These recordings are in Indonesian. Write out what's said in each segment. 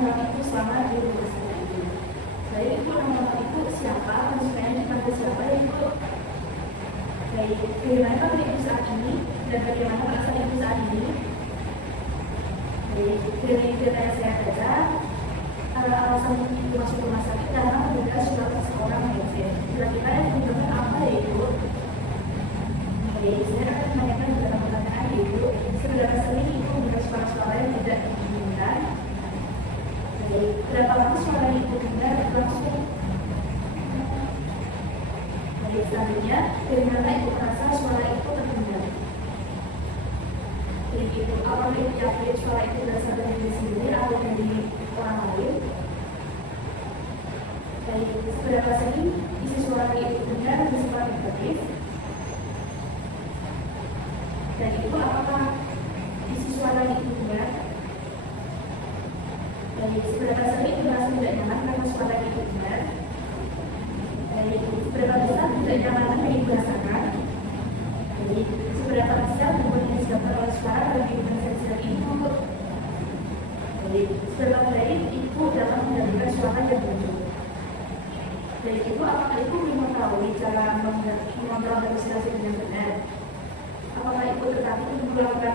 nama Ibu selama di rumah saya ini. Baik, Ibu, nama Ibu siapa dan supaya dipanggil siapa ya Ibu? Baik, bagaimana Ibu saat ini dan bagaimana perasaan Ibu saat ini? Baik, dari data yang saya baca, alasan Ibu masuk rumah sakit karena menjaga surat seseorang pasien. Kira-kira yang digunakan apa ya Ibu? Baik, saya akan menanyakan beberapa pertanyaan ya Ibu. Seberapa sering Ibu mendengar suara-suara yang tidak diinginkan? Baik, berapa lama suara Ibu dengar berlangsung? Baik, selanjutnya, dari mana Ibu merasa suara itu terdengar? Baik, Ibu, apakah Ibu yakin suara itu berasal dari diri sendiri atau dari orang lain? Baik, seberapa sering isi suara Ibu dengar bersifat negatif? Dan Ibu, apakah isi suara Ibu dengar? Baik, seberapa sering Ibu merasa tidak nyaman karena suara Ibu dengar? Baik, seberapa besar tidak nyamanan yang Ibu rasakan? Baik, seberapa besar beban yang disebabkan oleh suara bagi Ibu dan sensitif Ibu? Baik, seberapa baik Ibu dalam mendengarkan suara yang muncul? Baik, Ibu, apakah Ibu mengetahui cara mengontrol halusinasi dengan benar? Apakah Ibu tertarik untuk melakukan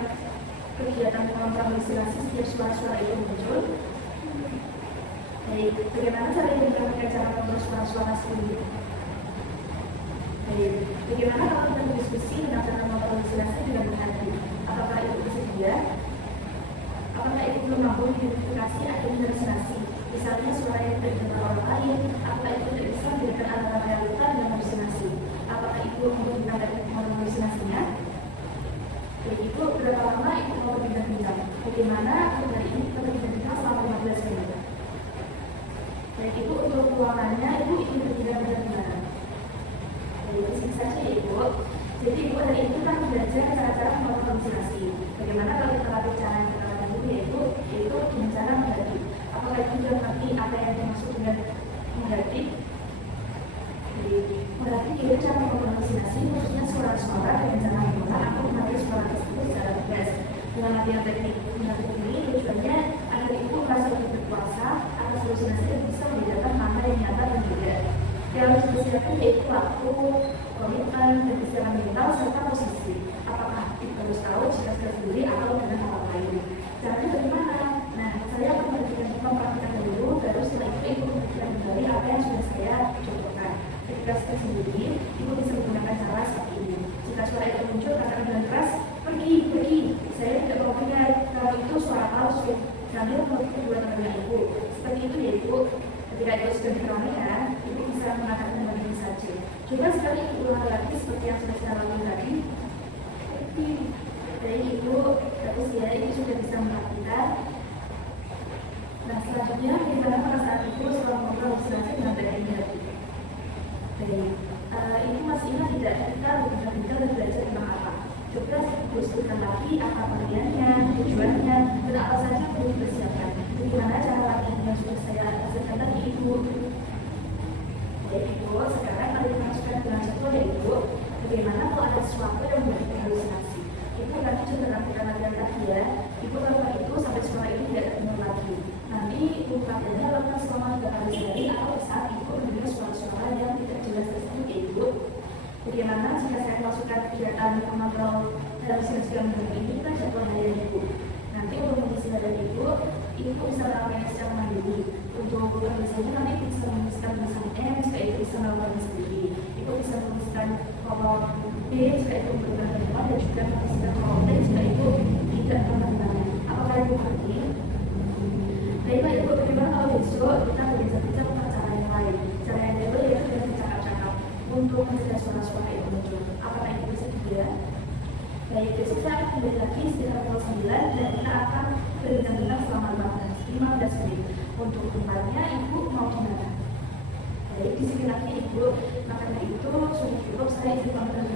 kegiatan mengontrol halusinasi setiap suara-suara itu muncul? Baik, bagaimana cara Ibu melakukan cara mengontrol suara-suara sendiri? Baik, bagaimana kalau kita berdiskusi tentang cara mengontrol halusinasi dengan benar? Apakah Ibu bersedia? Apakah Ibu belum mampu mengidentifikasi agen halusinasi? Misalnya suara yang tidak didengar orang lain, apakah Ibu tidak bisa membedakan antara realita dan halusinasi? Apakah Ibu menggunakan halusinasinya? Baik, Ibu, berapa lama Ibu mau berbincang-bincang? Bagaimana untuk hari ini kita berbincang selama 15 menit? Baik, Ibu, untuk ruangannya Ibu ingin berbincang di mana? Baik, disini saja ya Ibu. Jadi Ibu hari ini kan belajar cara-cara mengontrol halusinasi. Bagaimana kalau kita latih cara yang kita lakukan dulu ya Ibu, yaitu dengan cara menghadapi. Apakah Ibu sudah mengerti apa yang dimaksud dengan menghadapi? Berarti itu cara mengontrol halusinasi, maksudnya suara-suara dengan cara mengolah atau mengambil suara tersebut secara tegas. Dengan latihan teknik menghadapi ini, tujuannya agar Ibu merasa lebih berkuasa atas halusinasi dan bisa membedakan mana yang nyata dan tidak. Yang harus disiapkan yaitu waktu, komitmen, dan istilah mental serta posisi. Apakah Ibu harus tahu jika sendiri atau dengan hal lain? Caranya bagaimana? Nah, saya akan mempraktikkan dulu, baru setelah itu Ibu memberikan kembali apa yang sudah saya contohkan. Ketika saya sendiri, Ibu bisa menggunakan cara seperti ini. Jika suara itu muncul, katakan dengan keras, pergi. Saya tidak mau dengar kalau itu suara palsu. Sambil menutup kedua tangannya Ibu. Seperti itu ya Ibu. Ketika itu sudah dikeramaikan, Ibu bisa mengatakan dengan ini saja. Coba sekali Ibu ulang lagi seperti yang sudah saya lakukan tadi. Pergi. Jadi Ibu, bagus ya, Ibu sudah bisa melakukan. Nah, selanjutnya, bagaimana perasaan Ibu setelah mengontrol halusinasi dengan teknik hati? Baik, Ibu masih ingat tidak kita berbincang dan belajar tentang apa? Coba Ibu sebutkan lagi apa pengertiannya, tujuannya, dan apa saja yang perlu dipersiapkan. Bagaimana cara latihan yang sudah saya hasilkan tadi Ibu? Baik Ibu, sekarang mari kita masukkan dengan contoh ya Ibu. Bagaimana kalau ada sesuatu yang membuat halusinasi? Ibu nanti juga lakukan latihan tadi ya. Ibu lakukan itu sampai suara itu tidak terdengar lagi. Nanti Ibu latihannya lakukan selama 3 kali sehari atau saat Ibu mendengar suara-suara yang tidak jelas tersebut ya Ibu. Bagaimana jika saya masukkan kegiatan mengontrol halusinasi yang benar ini kan jadwalnya ya Ibu. Nanti untuk mengisi badan Ibu bisa melakukannya secara mandiri. Untuk misalnya nanti bisa menuliskan tulisan M supaya Ibu bisa melakukannya sendiri. Ibu bisa menuliskan kolom B supaya Ibu berubah teman dan juga menuliskan kolom T supaya Ibu tidak teman-temannya. Apakah Ibu ngerti? Baiklah Ibu, bagaimana kalau besok kita berbincang-bincang tentang cara yang lain? Cara yang kedua yaitu dengan bercakap-cakap untuk mencegah suara-suara itu muncul. Apakah Ibu bersedia? Baik, besok saya akan kembali lagi sekitar pukul 9 dan kita akan berbincang-bincang selama 15 menit. Untuk tempatnya Ibu mau di mana? Baik, di sini lagi Ibu, makanya itu sudah cukup saya izin pamit.